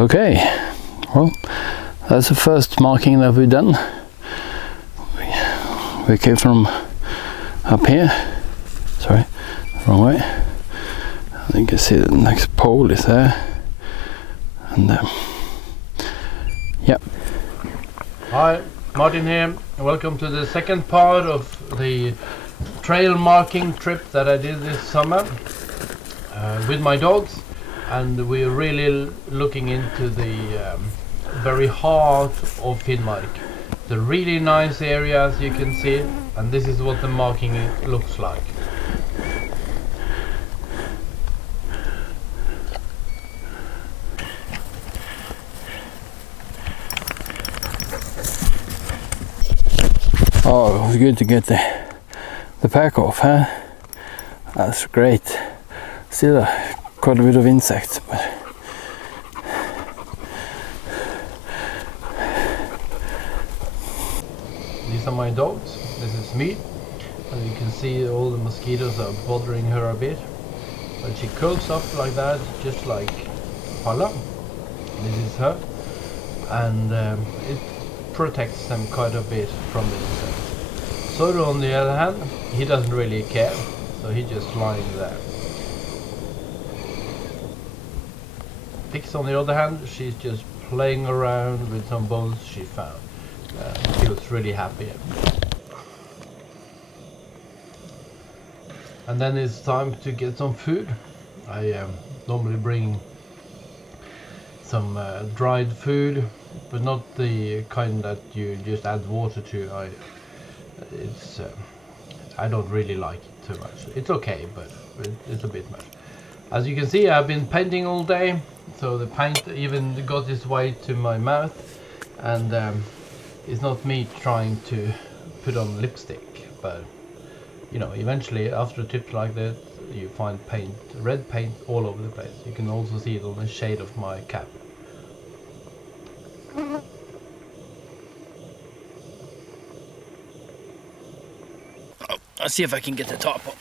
Okay, well, that's the first marking that we've done. We came from up here, sorry, wrong way. You can see the next pole is there, and yep. Hi, Martin here. Welcome to the second part of the trail marking trip that I did this summer with my dogs, and we're really looking into the very heart of Finnmark. The really nice areas you can see, and this is what the marking looks like. Oh, it was good to get the pack off, huh? That's great. Still quite a bit of insects, but these are my dogs. This is me, and you can see all the mosquitoes are bothering her a bit, but she curls up like that, just like Falla. This is her, and it protects them quite a bit from the insects. Zorro, on the other hand, he doesn't really care, so he just lying there. Pix, on the other hand, she's just playing around with some bones she found. She was really happy. And then it's time to get some food. I normally bring some dried food, but not the kind that you just add water to. I don't really like it too much. It's okay, but it's a bit much. As you can see, I've been painting all day, so the paint even got its way to my mouth, and it's not me trying to put on lipstick, but you know, eventually after a trip like that, you find paint, red paint all over the place. You can also see it on the shade of my cap. I'll see if I can get the top on.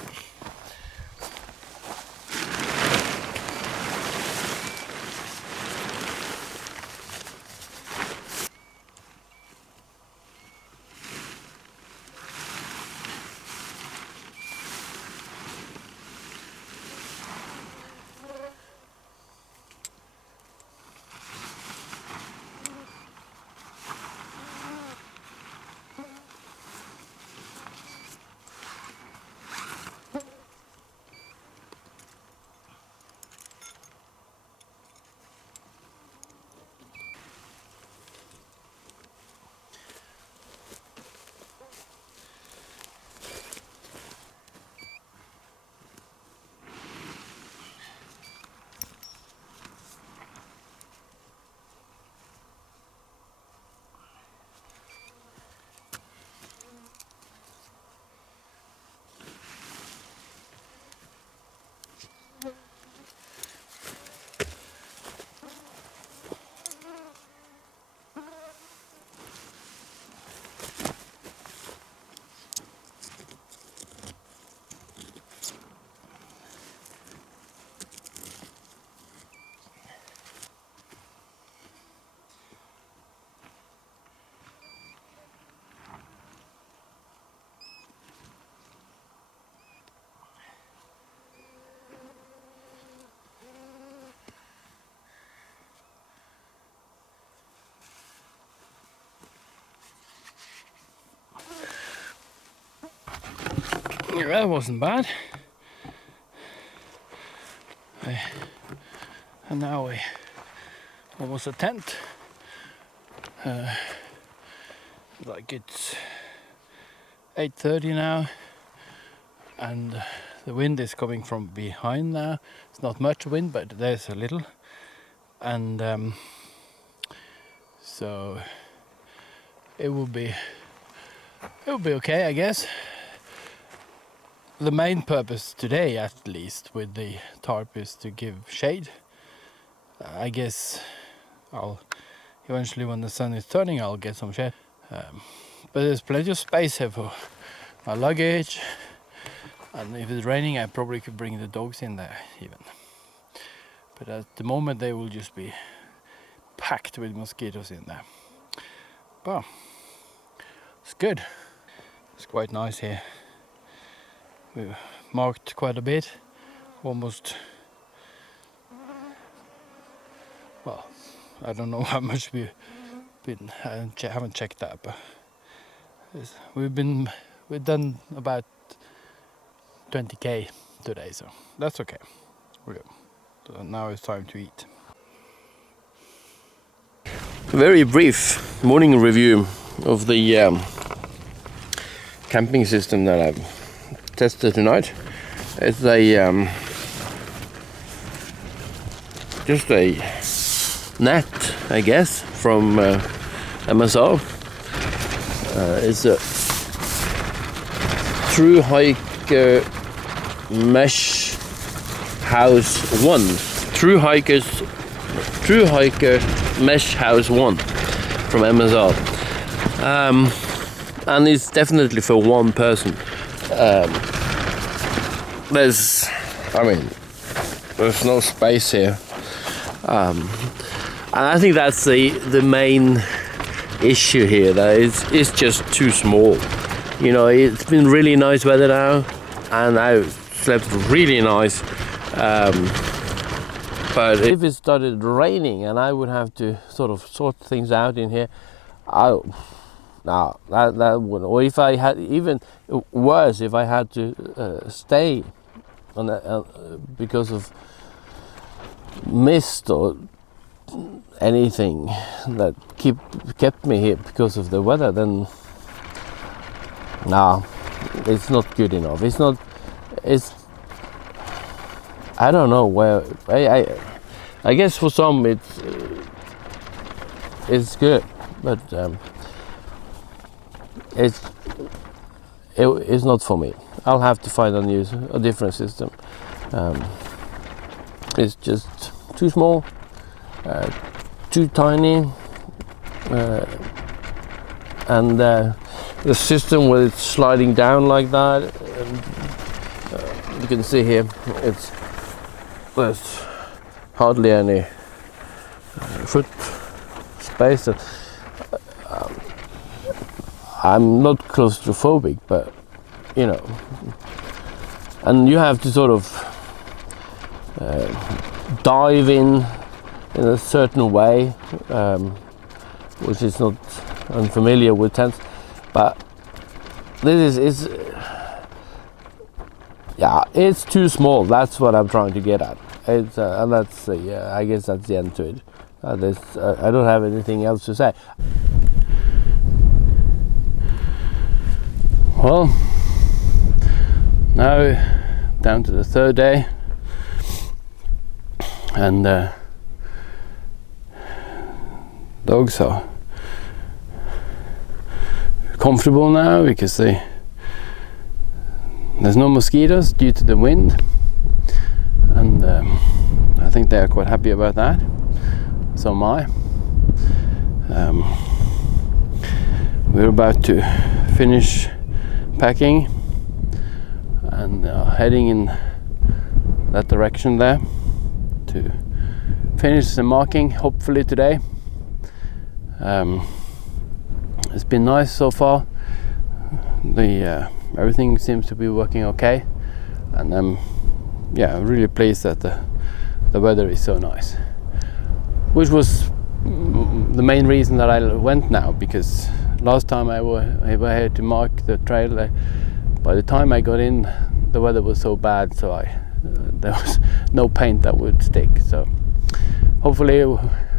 Yeah, that wasn't bad. And now we almost a tent. Like it's 8:30 now, and the wind is coming from behind now. It's not much wind, but there's a little, and so it will be okay, I guess. The main purpose today, at least, with the tarp is to give shade. I guess I'll eventually, when the sun is turning, I'll get some shade. But there's plenty of space here for my luggage, and if it's raining, I probably could bring the dogs in there even. But at the moment, they will just be packed with mosquitoes in there. But it's good. It's quite nice here. We've marked quite a bit, almost, well, I don't know how much we've been, I haven't checked that, but we've done about 20k today, so that's okay. We're good. So now it's time to eat. Very brief morning review of the camping system that I've tested tonight. It's a just a net, I guess, from MSR. It's a True Hiker Mesh House 1. True Hiker Mesh House 1 from MSR. And it's definitely for one person. There's no space here. And I think that's the main issue here, that it's just too small. You know, it's been really nice weather now, and I slept really nice. But if it started raining and I would have to sort of sort things out in here, that wouldn't. Or if I had, even worse, if I had to stay on because of mist or anything that kept me here because of the weather, then it's not good enough. I don't know where. I guess for some it's good, but it's not for me. I'll have to find a different system. It's just too small, too tiny, and the system with it sliding down like that. You can see here, there's hardly any foot space. I'm not claustrophobic, but you know, and you have to sort of dive in a certain way, which is not unfamiliar with tents, but this is it's too small. That's what I'm trying to get at. And that's I guess that's the end to it. I don't have anything else to say. Well, now down to the third day, and dogs are comfortable now because there's no mosquitoes due to the wind, and I think they are quite happy about that. So am I. We're about to finish packing and heading in that direction there to finish the marking, hopefully today. It's been nice so far. Everything seems to be working okay, and I'm really pleased that the weather is so nice, which was the main reason that I went now, because last time I were here to mark the trail, by the time I got in, the weather was so bad, so there was no paint that would stick. So hopefully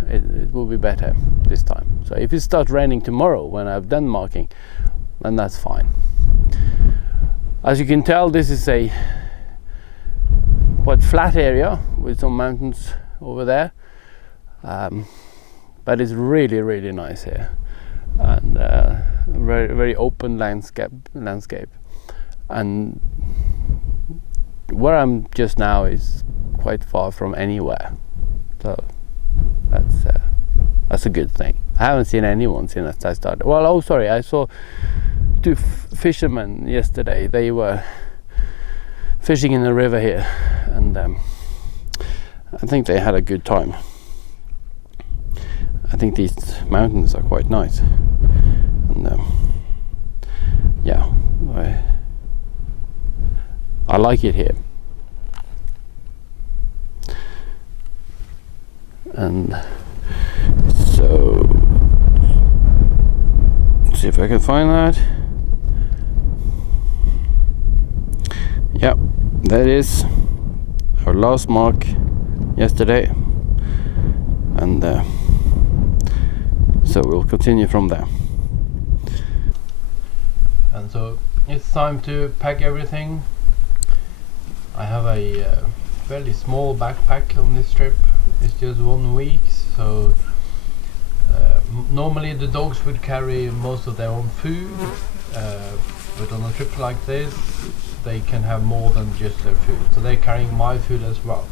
it will be better this time. So if it starts raining tomorrow when I've done marking, then that's fine. As you can tell, this is a quite flat area with some mountains over there, but it's really, really nice here, and very, very open landscape. And where I'm just now is quite far from anywhere, so that's a good thing. I haven't seen anyone since I started. Well, I saw two fishermen yesterday. They were fishing in the river here, and I think they had a good time. I think these mountains are quite nice, and yeah, I like it here. And so, let's see if I can find that. Yeah, that is our last mark yesterday, and so we'll continue from there. And so it's time to pack everything. I have a fairly small backpack on this trip. It's just 1 week, so normally the dogs would carry most of their own food, but on a trip like this they can have more than just their food, so they're carrying my food as well,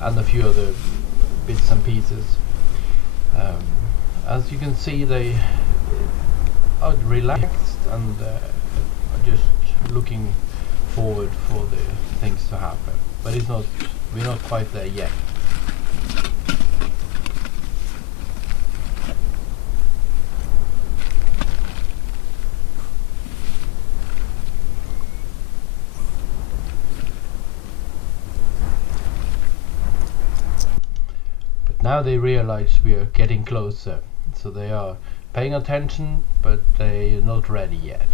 and a few other bits and pieces. As you can see, they are relaxed and are just looking forward for the things to happen, but we're not quite there yet. Now they realize we are getting closer, so they are paying attention, but they are not ready yet.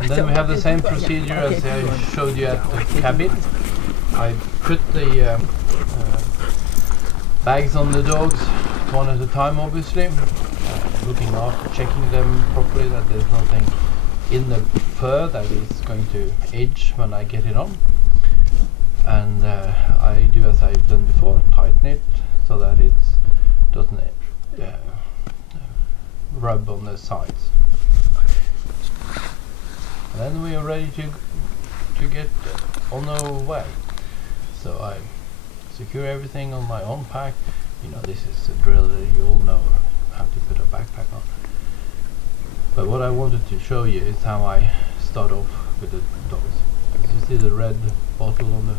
And then we have the same procedure as I showed you at the cabin. I put the bags on the dogs one at a time, obviously. Looking after, checking them properly, that there's nothing in the fur that is going to edge when I get it on. And I do as I've done before, tighten it so that it doesn't rub on the sides. And then we are ready to get on our way. So I secure everything on my own pack. You know, this is a drill that you all know how to put a backpack on. But what I wanted to show you is how I start off with the dogs. As you see the red bottle on the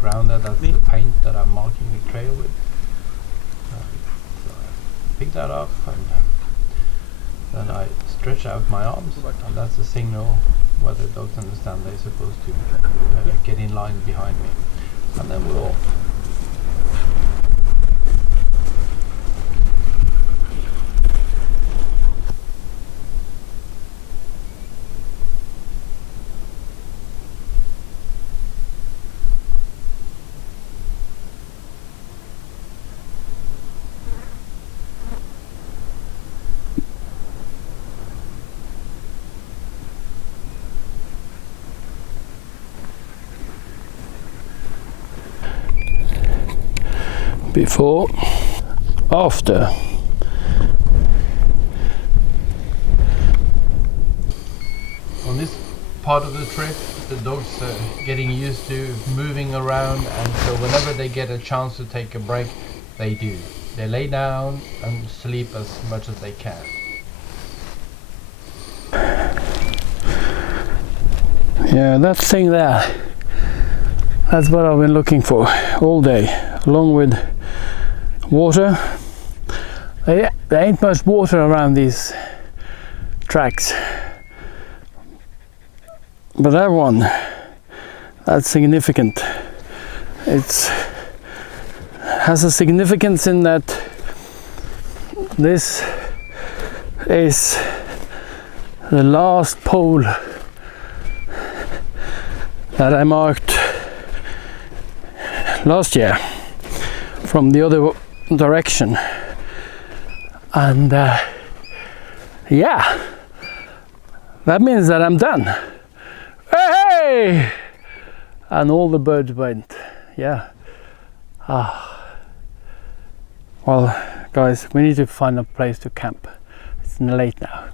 ground there, that's the paint that I'm marking the trail with. So I pick that up and then I stretch out my arms, and that's a signal where the dogs understand they're supposed to get in line behind me. And then we're off. Before, after. On this part of the trip, the dogs are getting used to moving around, and so whenever they get a chance to take a break, they do. They lay down and sleep as much as they can. Yeah, that thing there, that's what I've been looking for all day, along with water. There ain't much water around these tracks, but that one, that's significant. It has a significance in that this is the last pole that I marked last year from the other direction, and yeah, that means that I'm done. Hey! And all the birds went. Yeah. Well, guys, we need to find a place to camp. It's late now.